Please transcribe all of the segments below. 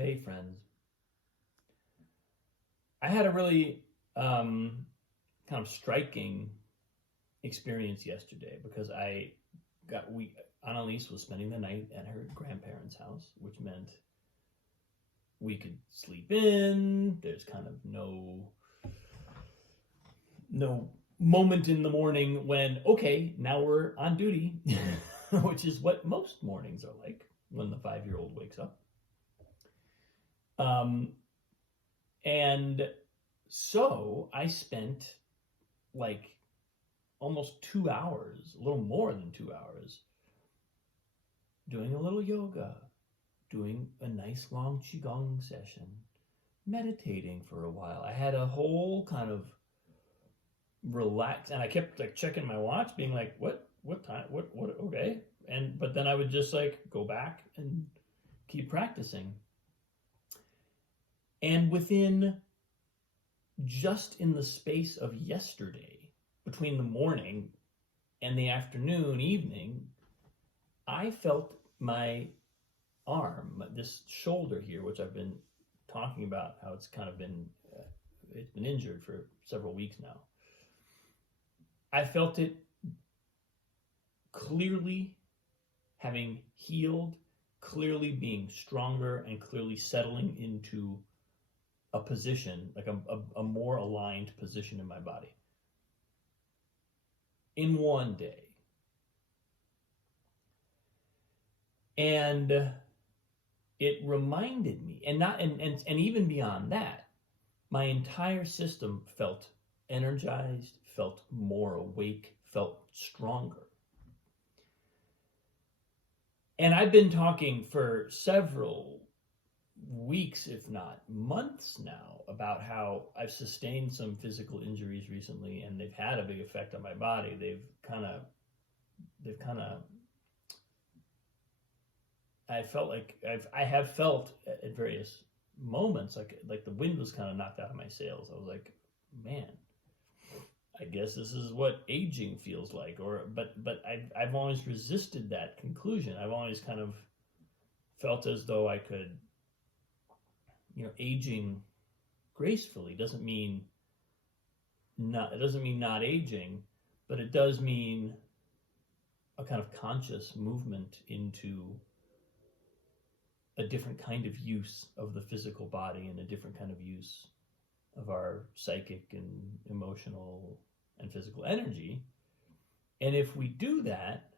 Hey, friends. I had a really kind of striking experience yesterday because Annalise was spending the night at her grandparents' house, which meant we could sleep in. There's kind of no moment in the morning when, okay, now we're on duty, which is what most mornings are like when the 5-year-old wakes up. Um, and so I spent like almost 2 hours, a little more than 2 hours, doing a little yoga, doing a nice long qigong session, meditating for a while. I had a whole kind of relax, and I kept like checking my watch, being like, what time, what, okay. But then I would just like go back and keep practicing. And within just in the space of yesterday, between the morning and the afternoon, evening, I felt my arm, this shoulder here, which I've been talking about, how it's kind of been, it's been injured for several weeks now. I felt it clearly having healed, clearly being stronger, and clearly settling into a position, like a more aligned position in my body. In one day. And it reminded me, and even beyond that, my entire system felt energized, felt more awake, felt stronger. And I've been talking for several weeks, if not months now, about how I've sustained some physical injuries recently, and they've had a big effect on my body. I felt like I have felt at various moments like the wind was kind of knocked out of my sails. I was like, man, I guess this is what aging feels like. But I've always resisted that conclusion. I've always kind of felt as though I could, aging gracefully doesn't mean not aging, but it does mean a kind of conscious movement into a different kind of use of the physical body and a different kind of use of our psychic and emotional and physical energy. And if we do that,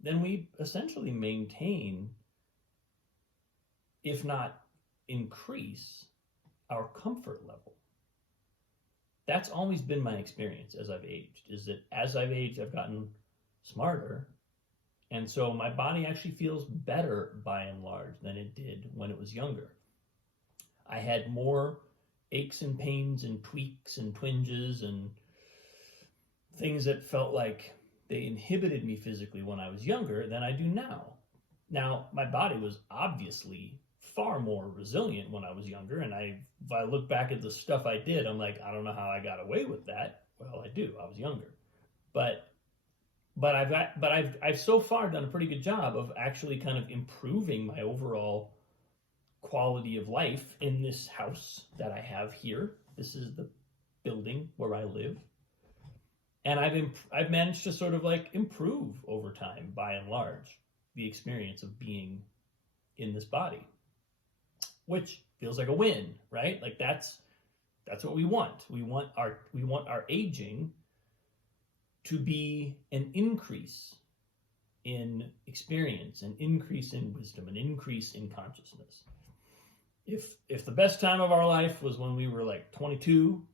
then we essentially maintain, if not increase, our comfort level. That's always been my experience as I've aged, is that as I've aged, I've gotten smarter. And so my body actually feels better by and large than it did when it was younger. I had more aches and pains and tweaks and twinges and things that felt like they inhibited me physically when I was younger than I do now. Now, my body was obviously far more resilient when I was younger, and if I look back at the stuff I did, I'm like, I don't know how I got away with that. Well, I do. I was younger. But I've so far done a pretty good job of actually kind of improving my overall quality of life in this house that I have here. This is the building where I live, and I've managed to sort of like improve over time, by and large, the experience of being in this body, which feels like a win, right? Like that's what we want. We want our aging to be an increase in experience, an increase in wisdom, an increase in consciousness. If the best time of our life was when we were like 22,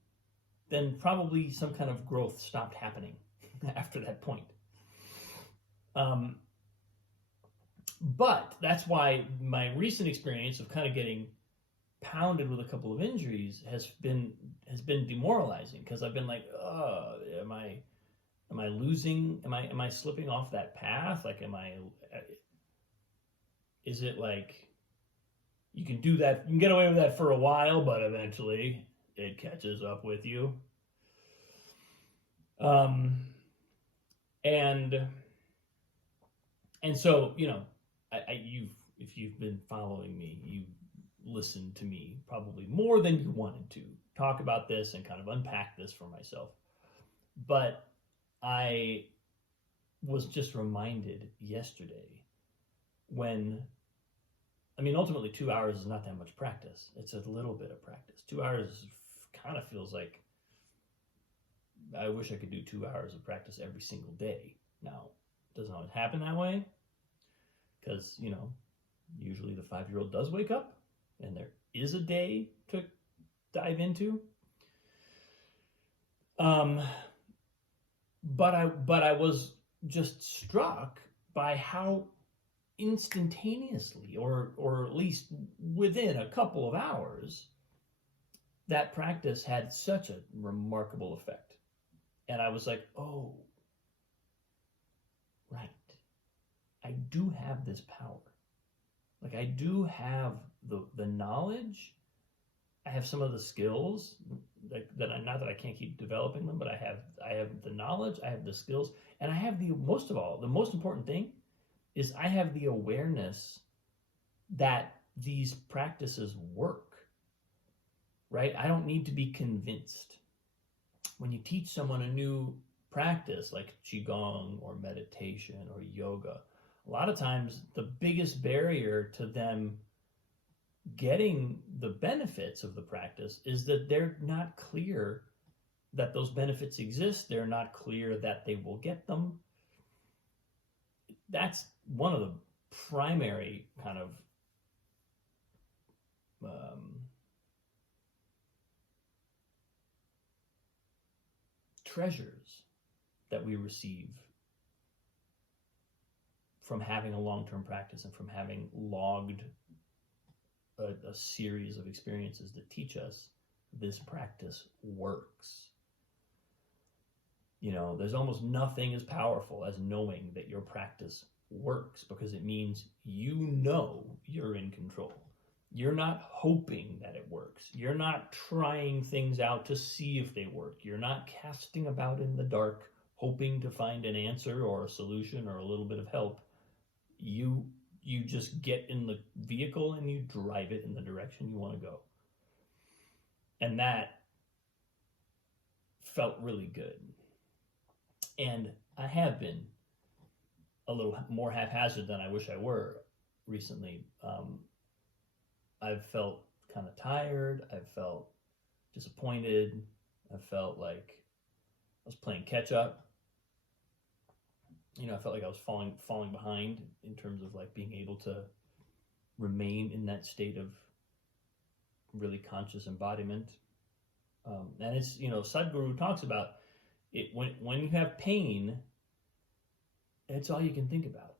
then probably some kind of growth stopped happening after that point. But that's why my recent experience of kind of getting pounded with a couple of injuries has been demoralizing, because I've been like, am I losing? Am I slipping off that path? Like, is it like you can do that, you can get away with that for a while, but eventually it catches up with you. And so, if you've been following me, you listened to me probably more than you wanted to talk about this and kind of unpack this for myself. But I was just reminded yesterday when, I mean, ultimately 2 hours is not that much practice. It's a little bit of practice. 2 hours kind of feels like I wish I could do 2 hours of practice every single day. Now, it doesn't always happen that way because, you know, usually the 5-year-old does wake up and there is a day to dive into. But I was just struck by how instantaneously, or at least within a couple of hours, that practice had such a remarkable effect. And I was like, oh, right. I do have this power. Like, I do have the knowledge. I have some of the skills that I, not that I can't keep developing them, but I have the knowledge, I have the skills, and I have the most important thing is I have the awareness that these practices work. Right? I don't need to be convinced. When you teach someone a new practice like Qigong or meditation or yoga, a lot of times the biggest barrier to them getting the benefits of the practice is that they're not clear that those benefits exist. They're not clear that they will get them. That's one of the primary kind of treasures that we receive from having a long-term practice and from having logged a series of experiences that teach us this practice works. You know, there's almost nothing as powerful as knowing that your practice works, because it means you know you're in control. You're not hoping that it works. You're not trying things out to see if they work. You're not casting about in the dark, hoping to find an answer or a solution or a little bit of help. You just get in the vehicle and you drive it in the direction you want to go. And that felt really good. And I have been a little more haphazard than I wish I were recently. I've felt kind of tired. I've felt disappointed. I felt like I was playing catch up. You know, I felt like I was falling behind in terms of like being able to remain in that state of really conscious embodiment. And it's, you know, Sadhguru talks about it when you have pain, it's all you can think about.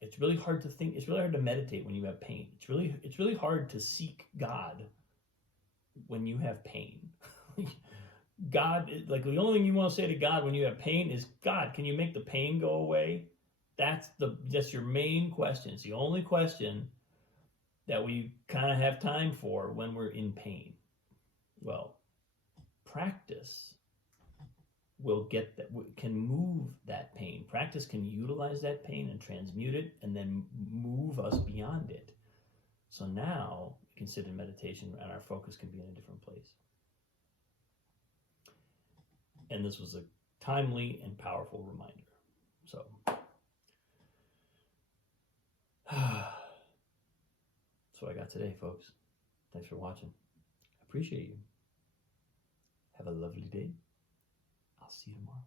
It's really hard to think. It's really hard to meditate when you have pain. It's really hard to seek God when you have pain. God, like the only thing you want to say to God when you have pain is, God, can you make the pain go away? That's your main question. It's the only question that we kind of have time for when we're in pain. Well, practice will get that, can move that pain. Practice can utilize that pain and transmute it and then move us beyond it. So now we can sit in meditation and our focus can be in a different place. And this was a timely and powerful reminder. So that's what I got today, folks. Thanks for watching. I appreciate you. Have a lovely day. I'll see you tomorrow.